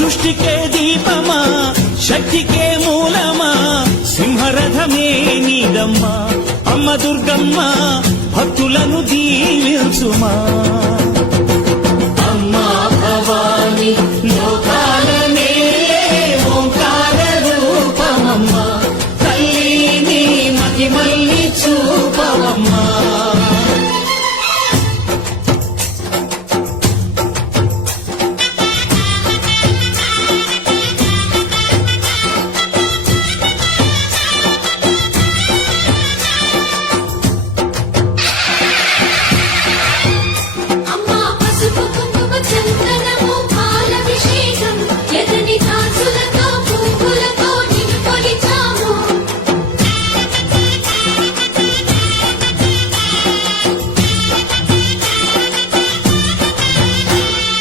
సృష్టికే దీపమా? శక్తికే మూలమా? సింహరథమే నీదమ్మా అమ్మ దుర్గమ్మ భక్తులను దీవించుమా. అమ్మా భవాని లోకాల ఓంకార రూపమమ్మా. తల్లిని మహిమల్ని చూపవమ్మా.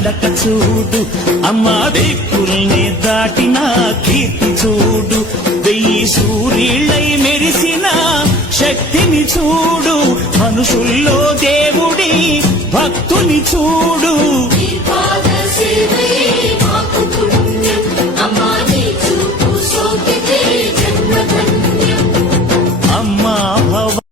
నడక చూడు. అమ్మా దిక్కుల్ని దాటిన కీర్తి చూడు. వెయ్యి సూర్యులై మెరిసిన శక్తిని చూడు. మనుషుల్లో దేవుడి భక్తుని చూడు.